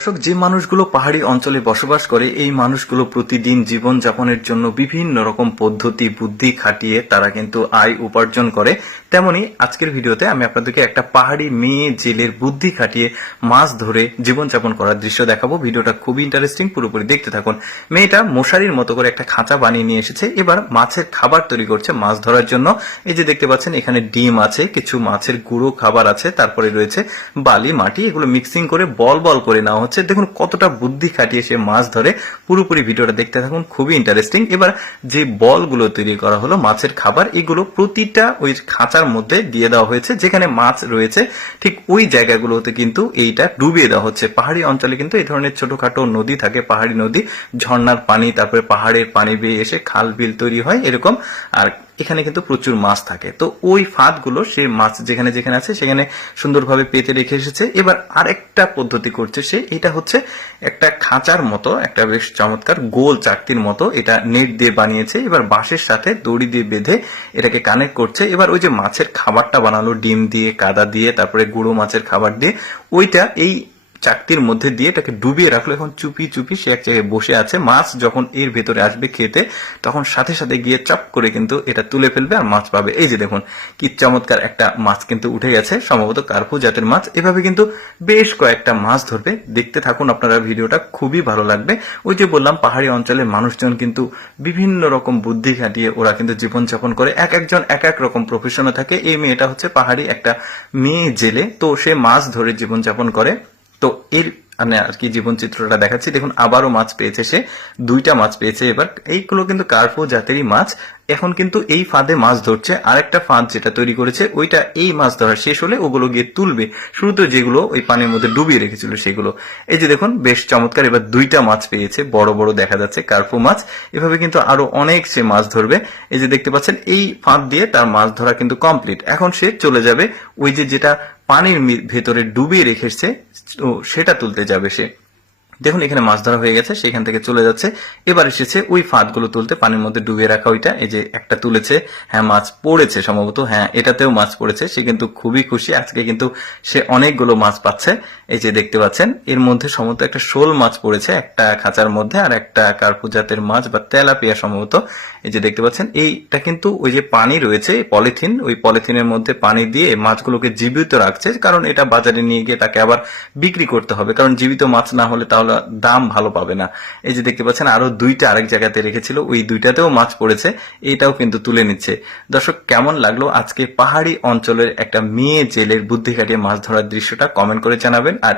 দর্শক, যে মানুষগুলো পাহাড়ি অঞ্চলে বসবাস করে, এই মানুষগুলো প্রতিদিন জীবন যাপনের জন্য বিভিন্ন রকম পদ্ধতি, বুদ্ধি খাটিয়ে তারা কিন্তু আয় উপার্জন করে। তেমনি আজকের ভিডিওতে আমি আপনাদেরকে একটা পাহাড়ি মেয়ে জেলের বুদ্ধি খাটিয়ে মাছ ধরে জীবন যাপন করার দৃশ্য দেখাবো। ভিডিওটা খুবই ইন্টারেস্টিং পুরোপুরি দেখতে থাকুন। মেয়েটা মশারির মতো করে একটা খাঁচা বানিয়ে নিয়ে এসেছে। এবার মাছের খাবার তৈরি করছে মাছ ধরার জন্য। এই যে দেখতে পাচ্ছেন, এখানে ডিম আছে, কিছু মাছের গুঁড়ো খাবার আছে, তারপরে রয়েছে বালি, মাটি, এগুলো মিক্সিং করে বল বল করে নেওয়া হচ্ছে, দেখুন কতটা বুদ্ধি খাটিয়ে সে মাছ ধরে। পুরোপুরি ভিডিওটা দেখতে থাকুন, খুবই ইন্টারেস্টিং এবার যে বলগুলো তৈরি করা হলো, মাছের খাবার, এগুলো প্রতিটা ওই খাঁচার মধ্যে দিয়ে দেওয়া হয়েছে, যেখানে মাছ রয়েছে, ঠিক ওই জায়গাগুলোতে কিন্তু এইটা ডুবিয়ে দেওয়া হচ্ছে। পাহাড়ি অঞ্চলে কিন্তু এই ধরনের ছোটখাটো নদী থাকে, পাহাড়ি নদী, ঝর্ণার পানি, তারপরে পাহাড়ের পানি বেয়ে এসে খাল বিল তৈরি হয়, এরকম। আর এখানে কিন্তু প্রচুর মাছ থাকে। তো ওই ফাঁদগুলো সে মাছ যেখানে যেখানে আছে, সেখানে সুন্দরভাবে পেতে রেখে এসেছে। এবার আরেকটা পদ্ধতি করছে সে, এটা হচ্ছে একটা খাঁচার মতো, একটা বেশ চমৎকার গোল চাকতির মতো এটা নেট দিয়ে বানিয়েছে। এবার বাঁশের সাথে দড়ি দিয়ে বেঁধে এটাকে কানেক্ট করছে। এবার ওই যে মাছের খাবারটা বানালো, ডিম দিয়ে, কাদা দিয়ে, তারপরে গুঁড়ো মাছের খাবার দিয়ে, ওইটা এই চাকতির মধ্যে দিয়ে এটাকে ডুবিয়ে রাখল। এখন চুপি চুপি সে এক জায়গায় বসে আছে। মাছ যখন এর ভেতরে আসবে খেতে, তখন সাথে সাথে গিয়ে চাপ করে কিন্তু এটা তুলে ফেলবে আর মাছ পাবে। এই যে দেখুন, কি চমৎকার একটা মাছ কিন্তু উঠে গেছে। সম্ভবত কার্পু জাতের মাছ। এভাবে কিন্তু বেশ কয়েকটা মাছ ধরবে। দেখতে থাকুন আপনারা ভিডিওটা, খুবই ভালো লাগবে। ওই যে বললাম, পাহাড়ি অঞ্চলের মানুষজন কিন্তু বিভিন্ন রকম বুদ্ধি খাটিয়ে ওরা কিন্তু জীবনযাপন করে। এক একজন এক এক রকম প্রফেশনে থাকে। এই মেয়েটা হচ্ছে পাহাড়ি একটা মেয়ে জেলে। তো সে মাছ ধরে জীবনযাপন করে। তো এর মানে আর কি জীবন চিত্রটা দেখাচ্ছি। দেখুন, আবারও মাছ পেয়েছে সে, দুইটা মাছ পেয়েছে এবার। এইগুলো কিন্তু কার্পো জাতেরই মাছ। এখন কিন্তু এই ফাঁদে মাছ ধরছে। আরেকটা ফাঁদ যেটা তৈরি করেছে, ওইটা এই মাছ ধরা শেষ হলে ওগুলো গিয়ে তুলবে। শুরুতে যেগুলো ওই পানির মধ্যে ডুবিয়ে রেখেছিল সেগুলো। এই যে দেখুন, বেশ চমৎকার। এবার দুইটা মাছ পেয়েছে, বড় বড় দেখা যাচ্ছে, কার্পো মাছ। এভাবে কিন্তু আরও অনেক সে মাছ ধরবে। এই যে দেখতে পাচ্ছেন, এই ফাঁদ দিয়ে তার মাছ ধরা কিন্তু কমপ্লিট। এখন সে চলে যাবে, ওই যে যেটা পানির ভেতরে ডুবিয়ে রেখেছে সেটা তুলতে যাবে সে। দেখুন, এখানে মাছ ধরা হয়ে গেছে, সেখান থেকে চলে যাচ্ছে। এবার এসেছে ওই ফাঁদগুলো তুলতে, পানির মধ্যে ডুবিয়ে রাখা ওইটা। এই যে একটা তুলেছে হ্যাঁ মাছ পড়েছে সম্ভবত হ্যাঁ এটাতেও মাছ পড়েছে, সে কিন্তু খুবই খুশি। আজকে কিন্তু সে অনেকগুলো মাছ পাচ্ছে, এই যে দেখতে পাচ্ছেন। এর মধ্যে সম্ভবত একটা শোল মাছ পড়েছে, একটা খাঁচার মধ্যে, আর একটা কার্পু জাতের মাছ বা তেলাপিয়া সম্ভবত। এই যে দেখতে পাচ্ছেন, এইটা কিন্তু ওই যে পানি রয়েছে, পলিথিন, ওই পলিথিনের মধ্যে পানি দিয়ে মাছগুলোকে জীবিত রাখছে, কারণ এটা বাজারে নিয়ে গিয়ে তাকে আবার বিক্রি করতে হবে। কারণ জীবিত মাছ না হলে তাহলে দাম ভালো পাবে না। এই যে দেখতে পাচ্ছেন, আরও দুইটা আরেক জায়গাতে রেখেছিল, ওই দুইটাতেও মাছ পড়েছে এইটাও কিন্তু তুলে নিচ্ছে। দর্শক, কেমন লাগল আজকে পাহাড়ি অঞ্চলের একটা মেয়ে জেলের বুদ্ধি কাটিয়ে মাছ ধরার দৃশ্যটা? কমেন্ট করে জানাবেন। আর